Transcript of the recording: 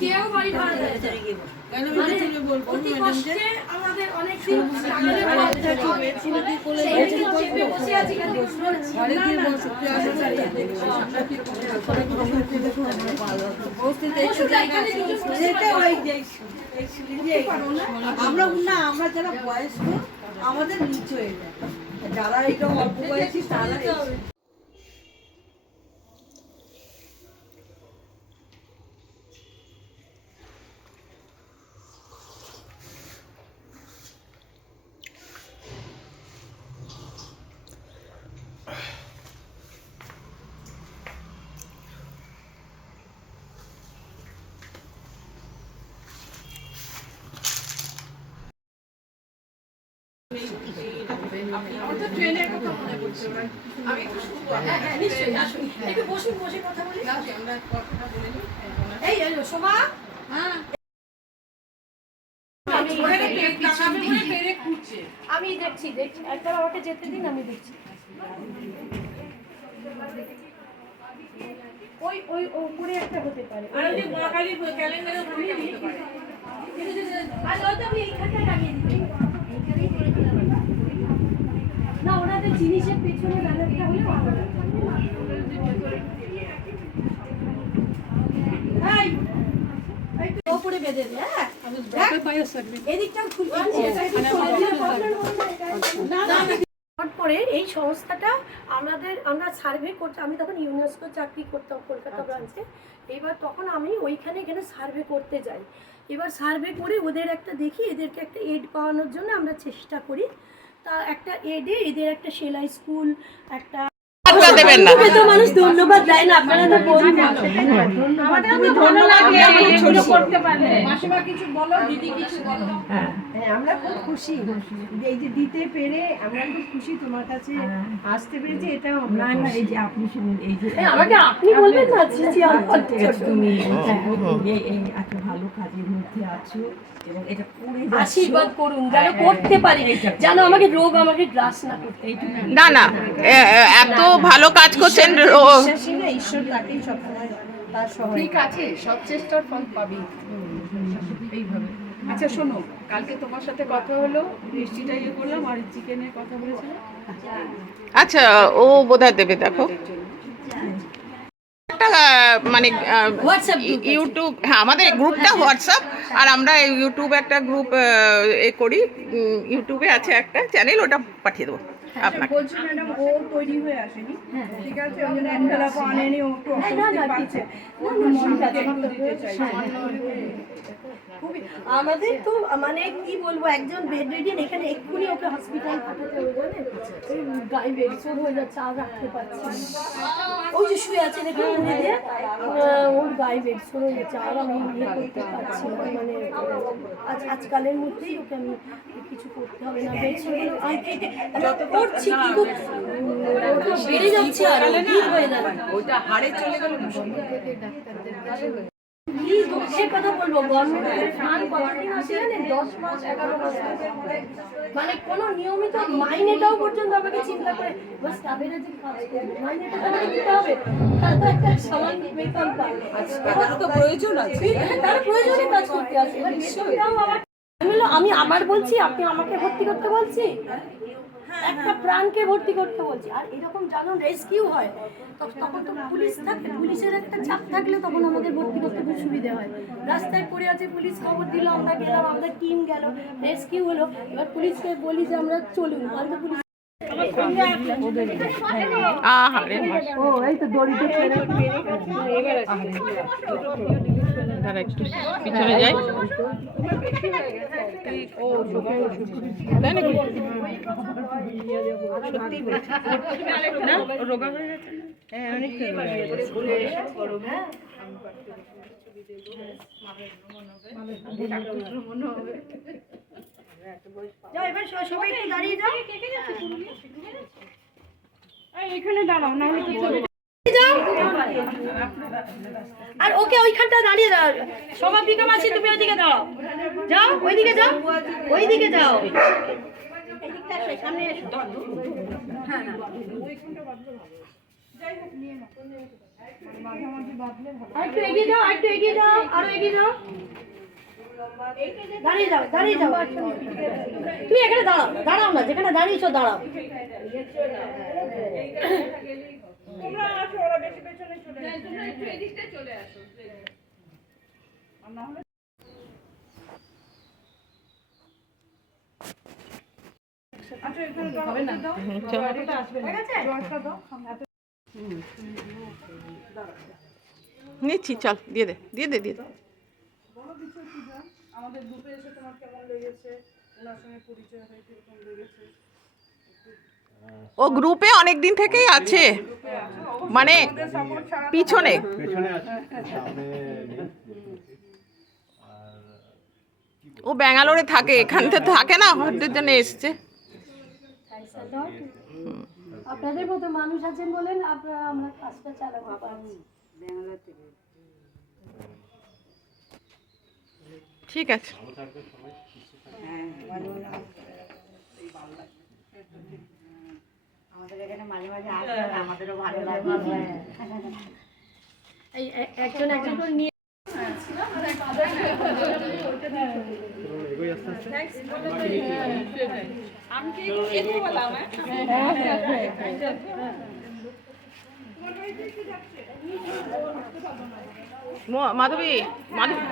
কেউ বাড়ি ভাড়া দেয় অতি কষ্টে আমাদের অনেক দিন বসে আছি আমরা না, আমরা যারা বয়স্ক আমাদের নিচু এটা, যারা এটা অল্প বয়সী তারা ট্রেনের কথা মনে পড়ছে। আমি একটু শুনবো। হ্যাঁ নিশ্চয়ই আসুন, একটু বসুন, বসে কথা বলি। আমরা কথাটা বলে নিই। এই শোভা, হ্যাঁ আমি দেখছি একবার আমাকে যেতে দিন, আমি দেখছি। ওই ওই উপরে একটা হতে পারে, আর ওই যে মহাকালী ক্যালেন্ডারে উপরে হতে পারে। আর ওটা আমি এইখানটায় লাগিয়ে দিই না, ওনাদের জিনিসের পেছনে ব্যানারটা হলে ভালো লাগে। ওপরে বেঁধে দে, হ্যাঁ এদিকটাও পরে এই সংস্থাটা আমরা সার্ভে করতে, আমি তখন ইউনেস্কো চাকরি করতাম কলকাতা ব্রাঞ্চে। এইবার তখন আমি এখানে সার্ভে করতে যাই। এবার সার্ভে করে ওদের একটা দেখি, এদেরকে একটা এড পাওয়ানোর জন্য আমরা চেষ্টা করি। তা একটা এডে এদের একটা সেলাই স্কুল, একটা দেবেন না মানুষ ধন্যবাদ দেয় না, আপনারা তো আমরা খুব খুশি এই যে দিতে পেরে, আমরা খুব খুশি তোমার কাছে আসতে পেরেছি। এটাও না না, এই যে আপনি শুনুন, এই যে আমাকে আপনি বলবেন না, তুমি এই এত ভালো কাজের মধ্যে আছো এবং এটা করে আশীর্বাদ করুন যেন করতে পারি, যেন আমাকে রোগ আমাকে গ্রাস না করতে। না না, এত ভালো কাজ করছেন, ঈশ্বর তাকেই সবসময় তার সহায়। ঠিক আছে, সব চেষ্টার ফল পাবি এইভাবে। আচ্ছা শোনো, কালকে তোমার সাথে কথা হলো, মিষ্টিটা ইয়ে করলাম আর চিকেনের কথা বলেছিলাম। আচ্ছা ও বোধহয় দেবে, দেখো একটা মানে ইউটিউব, হ্যাঁ আমাদের গ্রুপটা হোয়াটসঅ্যাপ, আর আমরা ইউটিউবে একটা গ্রুপ এ করি, ইউটিউবে আছে একটা চ্যানেল, ওটা পাঠিয়ে দেবো আপনাকে। বলছি ম্যাডাম, ও তৈরি হয়ে আসেনি, ঠিক আছে, ওই জন্য এনভেলপ আনেনি, ও একটু অস্বস্তি পাচ্ছে। আমাদের তো মানে কি বলবো, একজন বেড রেডিয়ান এখানে এক্ষুনি ওকে হসপিটাল পাঠাতে হবে, জানেন গায়ে বেডসোর হয়ে যাচ্ছে, আর রাখতে পারছি না। ওই যে শুয়ে আছে দেখুন উনি দিয়ে, ওর গায়ে বেডসোর হয়ে যাচ্ছে, আর আমি ইয়ে করতে পারছি না। মানে আজকালের মধ্যেই ওকে আমি কিছু করতে হবে না, বেডসোরগুলো আমি কেটে করছি, কিন্তু ওটা বেড়ে যাচ্ছে আর ঠিক হয়ে যাচ্ছে, ওইটা হাড়ে চলে গেল না। কি দুঃখের কথা বলবো, গভর্নমেন্টের ফান্ড কতদিন আসে জানেন, 10 মাস 11 মাস, মানে কোনো নিয়মিত মাইনেটাও পর্যন্ত আমাকে চিন্তা করে, বাস স্টাফেরা যে কাজ করবে মাইনেটা আমাকে দিতে হবে, তার তো একটা সমান বেতন পায়, তারও তো প্রয়োজন আছে, তার প্রয়োজনে কাজ করতে আসে। এবার বেতনটাও আমি আমার বলছি, আপনি আমাকে ভর্তি করতে বলছি, একটা প্রাণকে ভর্তি করতে বলছি। আর এরকম যখন রেস্কিউ হয় তখন তো পুলিশ থাকে, পুলিশের একটা চাপ থাকলে তখন আমাদের ভর্তি করতে খুব সুবিধা হয়। রাস্তায় পড়ে আছে, পুলিশ খবর দিল, আমরা গেলাম, আমাদের টিম গেল, রেস্কিউ হলো। এবার পুলিশকে বলি যে আমরা চলুন, হয়তো পুলিশ একটু পিছনে যাই, তাই নাকি? না রোগা হয়ে গেছে, হ্যাঁ অনেকটা এবার সবাই একটু দাঁড়িয়ে যাও, এখানে দাঁড়াও, না হলে আর ওকে ওইখানটা দাঁড়িয়ে দাও। সমাপিকা মাসি তুমি ওইদিকে দাও, যাও ওইদিকে যাও, ওইদিকে যাও, এদিকটা সামনে এসো। হ্যাঁ আরেকটু এগিয়ে যাও, আরেকটু এগিয়ে যাও, আরো এগিয়ে যাও। দাঁড়িয়ে যাও, দাঁড়িয়ে যাও। তুমি এখানে দাঁড়াও, দাঁড়াও না, যেখানে দাঁড়িয়েছো দাঁড়াও। নিচ্ছি, চল দিয়ে দে, দিয়ে দে, দিয়ে দে। আমাদের গ্রুপে এসে তোমার কেমন লেগেছে, ওনার সঙ্গে পরিচয় হয়ে কিরকম লেগেছে? ও গ্রুপে অনেক দিন থেকেই আছে, মানে পিছনে। ও ব্যাঙ্গালোরে থাকে, এখানে তো থাকে না, হঠাৎ জন্য এসছে। আপনাদের মতো মানুষ আছেন বলেন আপনারা আমরা কাজটা চালাতে পারছি। ঠিক আছে। আমাদের এখানে মাঝে মাঝে আসবেন, আমাদেরও ভালো লাগবে। এই একজন একজন করে নিয়ে মাধবী, মাধবী